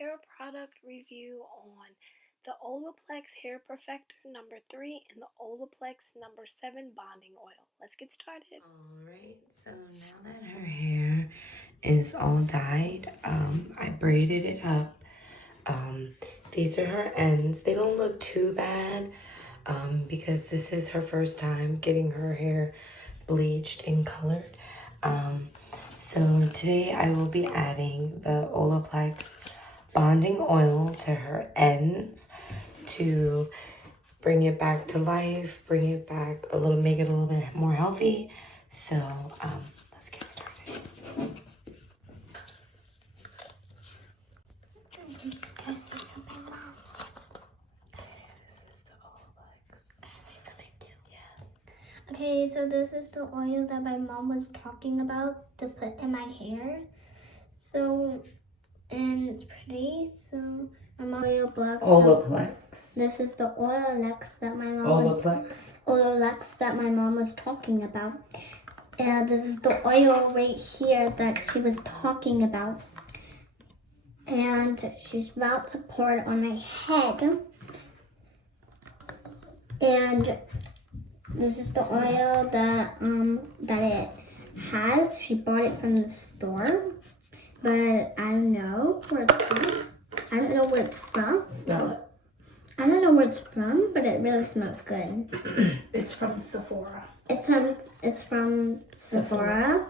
hair product review on the OLAPLEX Hair Perfector number 3 and the OLAPLEX number 7 bonding oil. Let's get started. Alright, so now that her hair is all dyed, I braided it up. These are her ends. They don't look too bad because this is her first time getting her hair bleached and colored. So today I will be adding the OLAPLEX bonding oil to her ends to bring it back to life, bring it back a little, make it a little bit more healthy. So let's get started. Can I say something, Mom? This is the OLAPLEX. Can I say something too? Yes. Okay, so this is the oil that my mom was talking about to put in my hair. So, and it's pretty. So, my mom OLAPLEX. This is the OLAPLEX that my mom OLAPLEX that my mom was talking about. And this is the oil right here that she was talking about. And she's about to pour it on my head. And this is the oil that that it has. She bought it from the store, but I don't know where it's from. I don't know where it's from. Smell it. I don't know where it's from, but it really smells good. It's from Sephora. It's from Sephora,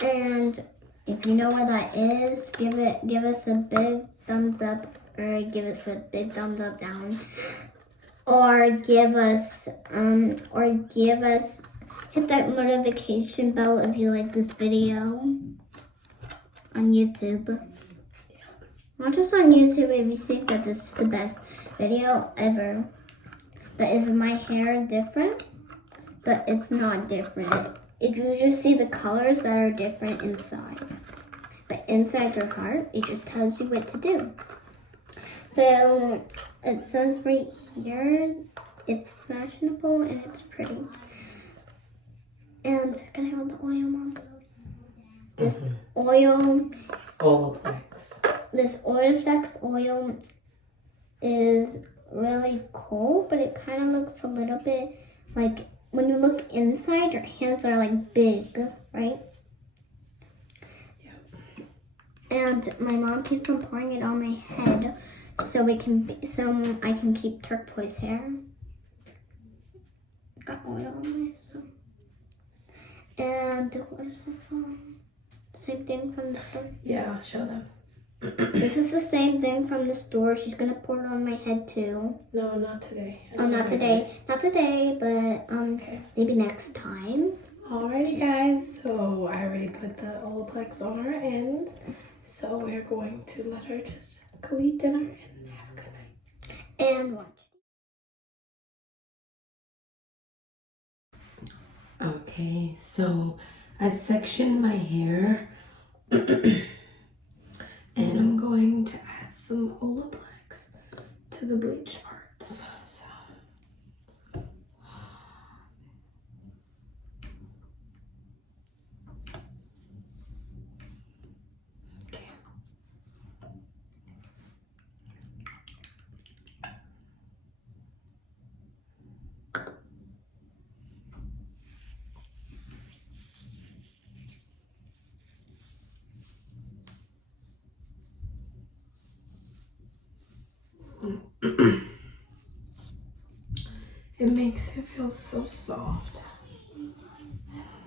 and if you know where that is, give us a big thumbs up, or give us a big thumbs up down, or give us hit that notification bell if you like this video on YouTube. Not just on YouTube if you think that this is the best video ever. But is my hair different? But it's not different. You just see the colors that are different inside. But inside your heart, it just tells you what to do. So it says right here, it's fashionable and it's pretty. And can I hold the oil, Mom? This oil, OLAPLEX. this OLAPLEX oil is really cool, but it kind of looks a little bit like when you look inside, your hands are like big, right? Yep. And my mom keeps on pouring it on my head so I can keep turquoise hair. Got oil on myself. And what is this one? Same thing from the store. Yeah, show them. This is the same thing from the store. She's gonna pour it on my head too. No, not today. Not today. Not today, but Okay. maybe next time. Alrighty guys, so I already put the OLAPLEX on her ends. So we're going to let her just go eat dinner and have a good night. And watch. Okay, so I sectioned my hair and I'm going to add some OLAPLEX to the bleach parts. So. Okay. It makes it feel so soft.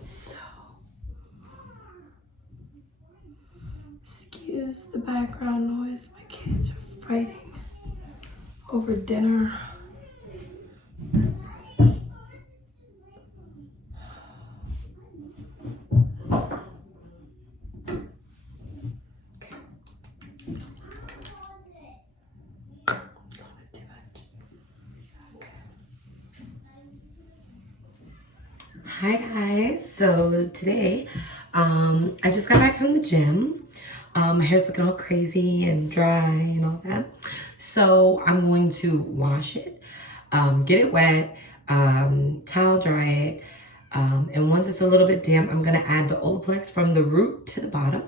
So, excuse the background noise. My kids are fighting over dinner. Hi guys, so today I just got back from the gym. My hair's looking all crazy and dry and all that. So I'm going to wash it, get it wet, towel dry it, and once it's a little bit damp, I'm gonna add the OLAPLEX from the root to the bottom.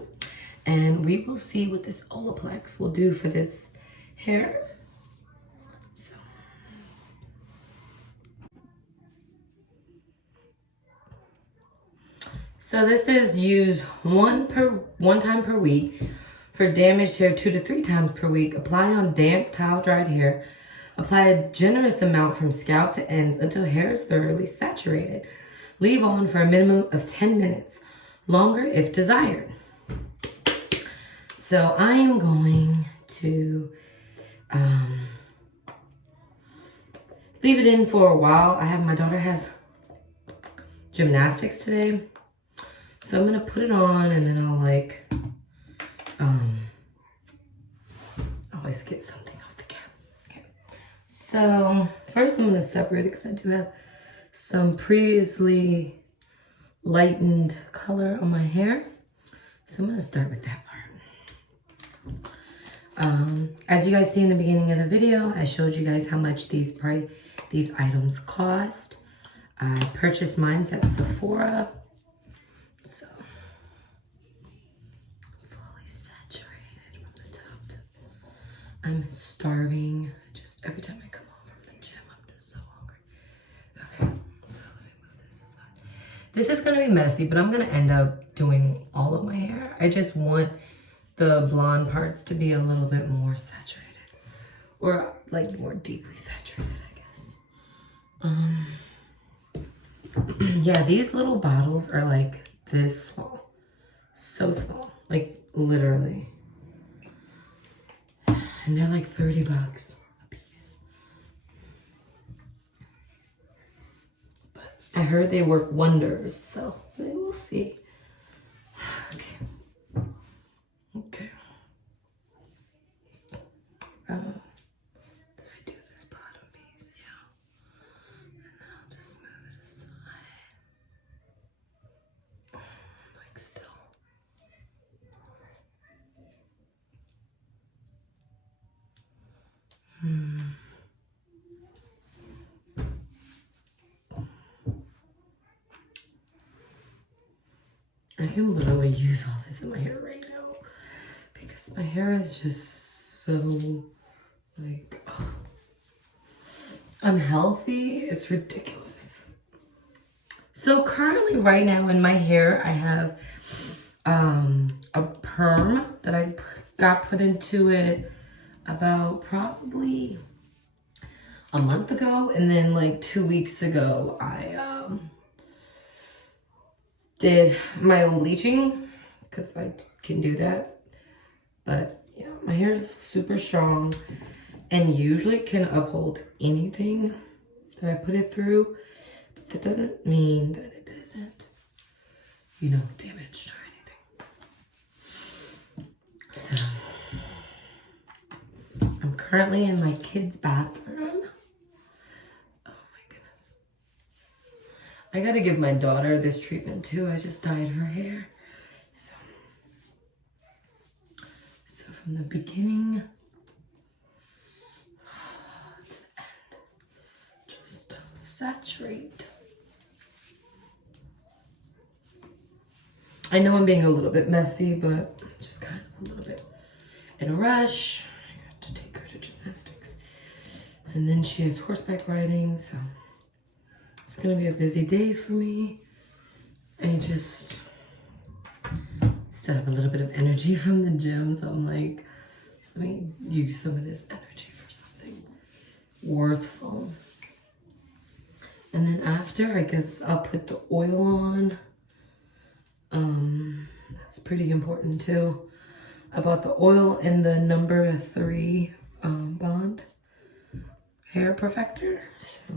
And we will see what this Olaplex will do for this hair. So this is used one time per week. For damaged hair, 2 to 3 times per week. Apply on damp, towel dried hair. Apply a generous amount from scalp to ends until hair is thoroughly saturated. Leave on for a minimum of 10 minutes, longer if desired. So I am going to leave it in for a while. My daughter has gymnastics today. So I'm gonna put it on and then I'll like, always get something off the cap. Okay. So first I'm gonna separate it because I do have some previously lightened color on my hair. So I'm gonna start with that part. As you guys see in the beginning of the video, I showed you guys how much these items cost. I purchased mine at Sephora. So fully saturated from the top to, I'm starving. Just every time I come home from the gym, I'm just so hungry. Okay, so let me move this aside. This is gonna be messy, but I'm gonna end up doing all of my hair. I just want the blonde parts to be a little bit more saturated, or like more deeply saturated, I guess. Yeah, these little bottles are like this small. So small. Like literally. And they're like $30 a piece. But I heard they work wonders, so we will see. Okay. Okay. Did I do this bottom piece? Yeah. And then I'll just move it aside. Like still. I can literally use all this in my hair right now because my hair is just so like unhealthy. It's ridiculous. So currently right now in my hair, I have a perm that I got put into it about probably a month ago. And then like 2 weeks ago, I did my own bleaching because I can do that. But yeah, my hair is super strong and usually can uphold anything that I put it through. But that doesn't mean that it isn't, you know, damaged or anything. So I'm currently in my kid's bathroom. I gotta give my daughter this treatment too. I just dyed her hair. So from the beginning to the end, just saturate. I know I'm being a little bit messy, but just kind of a little bit in a rush. I got to take her to gymnastics. And then she has horseback riding, so it's gonna be a busy day for me. I just still have a little bit of energy from the gym, so I'm like, let me use some of this energy for something worthful. And then after, I guess I'll put the oil on. That's pretty important too. I bought the oil in the number 3 Bond hair perfector. So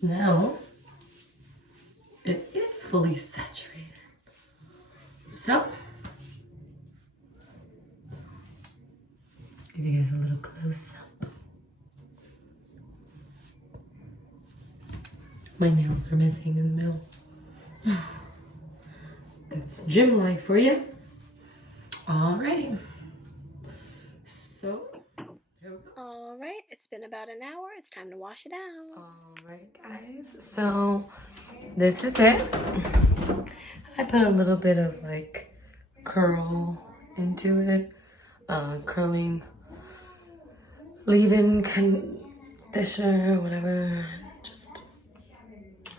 now it is fully saturated. So give you guys a little close up. My nails are missing in the middle. That's gym life for you. Alrighty. So, here we go. Alright, it's been about an hour. It's time to wash it out. Alright, guys. So, this is it. I put a little bit of like curl into it. Curling leave-in conditioner, whatever. Just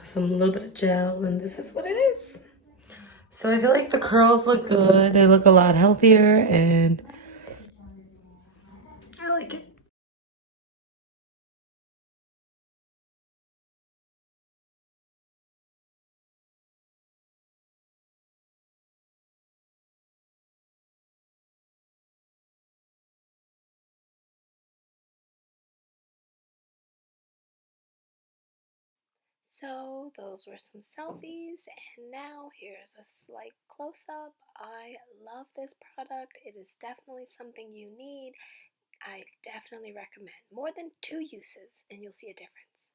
some little bit of gel, and this is what it is. So I feel like the curls look good. They look a lot healthier, and I like it. So those were some selfies, and now here's a slight close-up. I love this product. It is definitely something you need. I definitely recommend more than 2 uses and you'll see a difference.